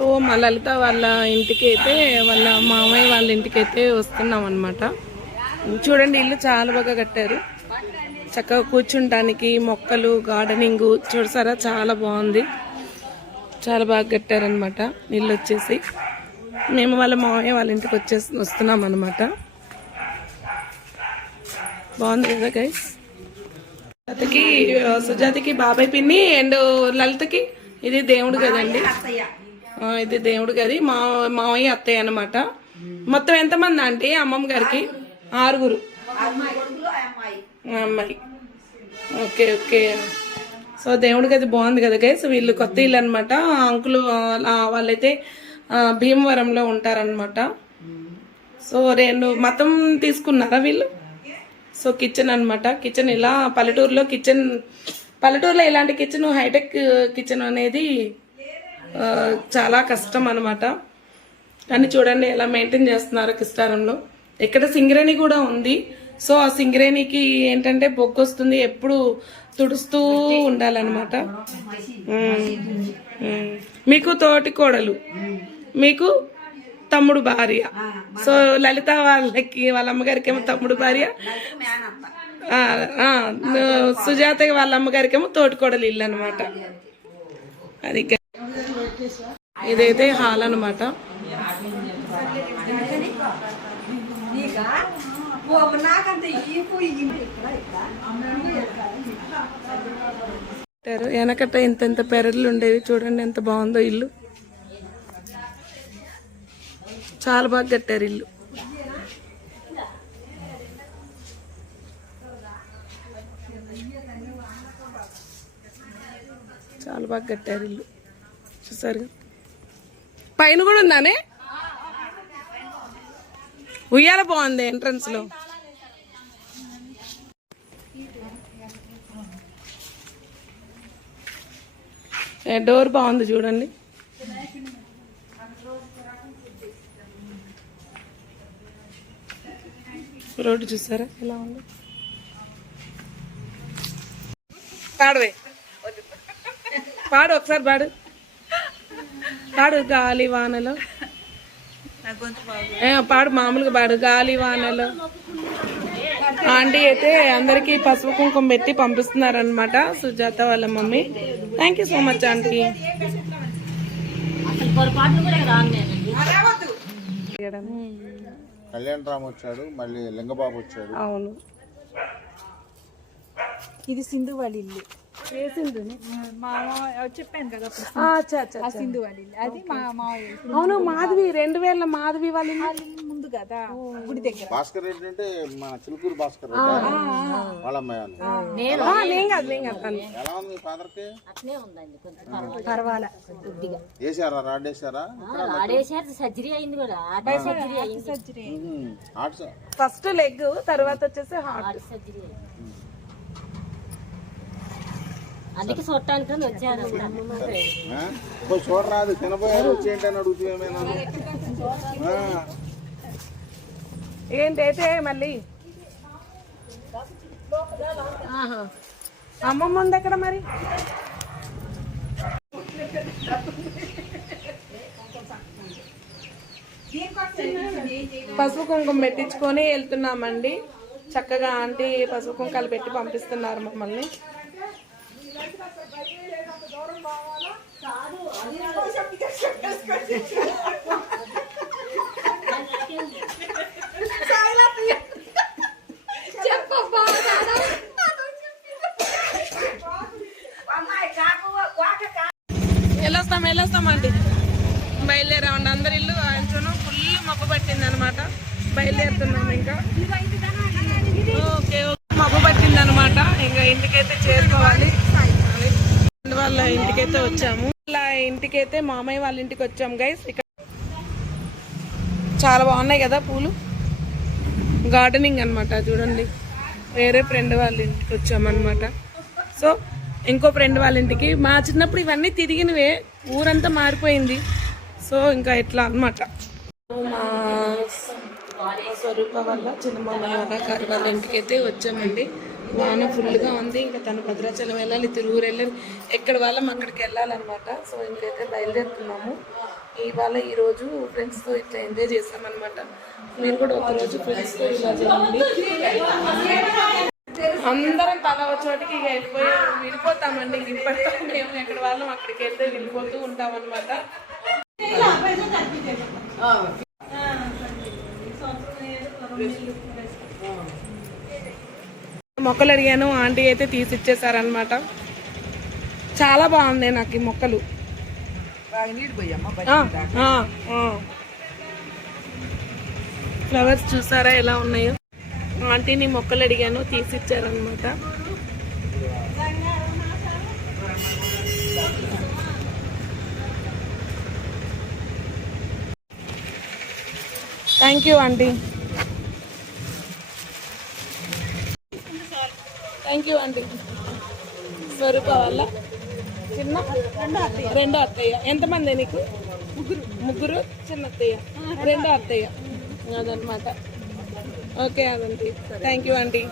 So మా లలిత వాళ్ళ ఇంటికి అయితే వాళ్ళ మామయ్య వాళ్ళ ఇంటికి అయితే వస్తున్నాం అనమాట చూడండి ఇల్లు చాలా బాగా కట్టారు. చక్కగా కూర్చుంటానికి మొక్కలు గార్డెనింగ్ చూసారా చాలా బాగుంది. చాలా బాగా కట్టారనమాట ఇల్లు వచ్చేసి. మేము వాళ్ళ మామయ్య వాళ్ళ ఇంటికి వచ్చేసి వస్తున్నాం అనమాట బాగుంది కదా గైస్ సుజాతకి సుజాతకి బాబాయ్ పిన్ని అండ్ లలితకి ఇది దేవుడు కదండి. ఇది దేవుడు గది. మా మావయ్య అత్తయ్య అనమాట మొత్తం ఎంతమంది అంటే అమ్మమ్మ గారికి? ఆరుగురు. అమ్మాయి. Okay okay. సో దేవుడి గది బాగుంది కదా గైస్ వీళ్ళు కొత్త ఇల్లు అనమాట అంకులు వాళ్ళైతే భీమవరంలో ఉంటారనమాట సో రెండు మతం తీసుకున్నారా వీళ్ళు? సో కిచెన్ అనమాట కిచెన్ ఇలా పల్లెటూరులో కిచెన్ పల్లెటూరులో ఇలాంటి కిచెన్ హైటెక్ కిచెన్ అనేది చాలా కష్టం అనమాట కానీ చూడండి ఎలా మెయింటైన్ చేస్తున్నారు కిస్టారంలో ఇక్కడ సింగరేణి కూడా ఉంది. సో ఆ సింగరేణికి ఏంటంటే బొగ్గు వస్తుంది ఎప్పుడు తుడుస్తూ ఉండాలన్నమాట. మీకు తోటి కోడలు మీకు తమ్ముడు భార్య. సో లలిత వాళ్ళకి వాళ్ళ అమ్మగారికి ఏమో తమ్ముడు భార్య సుజాత వాళ్ళ అమ్మగారికి ఏమో తోటికోడలు ఇల్లు అనమాట అది ఇదైతే హాల్ అనమాట వెనకట ఇంత ఇంత పెరళ్ళు ఉండేవి. చూడండి ఎంత బాగుందో ఇల్లు. చాలా బాగా కట్టారు ఇల్లు. చాలా బాగా కట్టారు ఇల్లు. చూసారు పైన కూడా ఉందానే? ఉయ్యాల బాగుంది ఎంట్రన్స్లో. ఏ, డోర్ బాగుంది చూడండి. రోడ్డు చూసారా? ఎలా ఉంది? పాడవే. పాడు ఒకసారి పాడు. పాడు గాలి వానలో. ఏ, పాడు మామూలుగా పాడు గాలి వానలో. ఆంటీ అయితే అందరికి పసుపు కుంకుమ పెట్టి పంపిస్తున్నారనమాట సుజాత వాళ్ళ mummy. Thank you so much aunty. Kalyan Ram వచ్చాడు మళ్ళీ లింగబాబు వచ్చాడు. అవును. ఇది సింధు వాళ్ళ ఇల్లు. మా మామ చెప్పాను కదా సింధు. వాళ్ళ అది మా. అవును మాధవి రెండు వేల మాధవి వాళ్ళ ముందు కదా గుడి దగ్గర. భాస్కర్ రెడ్డి అంటే మన చిలుకూరు భాస్కర్ రెడ్డి. వాళ్ళ అమ్మాయి అని. ఆ, నేను కాదు నేను కాదు తను. ఎలా ఉంది మీ ఫాదర్కి పర్వాలే. వేసారా రాడ్ వేసారా ఆడేసారు సర్జరీ అయింది కూడా. ఆడే సర్జరీ అయింది. సర్జరీ ఆర్ట్స్ ఫస్ట్ లెగ్ తర్వాత వచ్చేసి హార్ట్ సర్జరీ అయింది. అందుకే చూడటానికి వచ్చారు చూడరాదు. తినబోయారు వచ్చేయండి అని అడుగుతామేనా ఏంటి అయితే మళ్ళీ? ఆహా. అమ్మమ్మ ఉంది ఎక్కడ మరి? పసుపు కుంకుమ పెట్టించుకొని వెళ్తున్నామండి. చక్కగా ఆంటీ పసుపు కుంకాలు పెట్టి పంపిస్తున్నారు మమ్మల్ని. వెళ్ళొస్తాం వెళ్ళొస్తాం అండి బయలుదేరామండి. అందరి ఇల్లు ఆయనతోనూ ఫుల్ మబ్బు పట్టింది అనమాట బయలుదేరుతున్నాం ఇంకా. ఓకే మబ్బు పట్టింది అనమాట ఇంకా ఇంటికైతే చేరుకోవాలి. ఇంటికైతే వచ్చాము. ఇలా ఇంటికైతే మామయ్య వాళ్ళ ఇంటికి వచ్చాము గైస్ ఇక్కడ చాలా బాగున్నాయి కదా పూలు? గార్డెనింగ్ అన్నమాట చూడండి. వేరే ఫ్రెండ్ వాళ్ళ ఇంటికి వచ్చామన్నమాట. సో ఇంకో ఫ్రెండ్ వాళ్ళ ఇంటికి. మా చిన్నప్పుడు ఇవన్నీ తిరిగినవే ఊరంతా మారిపోయింది. సో ఇంకా ఎట్లా అన్నమాట. మా స్వరూప వల్ల చిన్నమ్మ గారి వాళ్ళ ఇంటికి అయితే వచ్చామండి. వాన ఫుల్గా ఉంది. ఇంకా తను భద్రాచలం వెళ్ళాలి తిరువురు వెళ్ళాలి. ఎక్కడ వాళ్ళం అక్కడికి వెళ్ళాలన్నమాట. సో ఇంకైతే బయలుదేరుతున్నాము. ఇవాళ ఈరోజు ఫ్రెండ్స్తో ఇట్లా ఎంజాయ్ చేస్తామన్నమాట మీరు కూడా ఒకరోజు ఫ్రెండ్స్తో ఇలా చేయండి అందరం తల వచ్చేటికి ఇక వెళ్ళిపోయి వెళ్ళిపోతామండి. ఇంక ఇప్పటితో మేము ఎక్కడ వాళ్ళం అక్కడికి వెళ్తే వెళ్ళిపోతూ ఉంటాం అనమాట మొక్కలు అడిగాను ఆంటీ అయితే తీసి ఇచ్చేసారనమాట చాలా బాగుంది నాకు ఈ మొక్కలు. ఫ్లవర్స్ చూసారా ఎలా ఉన్నాయో? ఆంటీని మొక్కలు అడిగాను తీసి ఇచ్చారనమాట thank you aunty. Thank you అండి. స్వరూప వల్ల చిన్న రెండో అత్తయ్య. ఎంతమంది నీకు? ముగ్గురు. ముగ్గురు చిన్న అత్తయ్య. రెండో అత్తయ్య. అదనమాట ఓకే అదండి. థ్యాంక్ యూ అండి.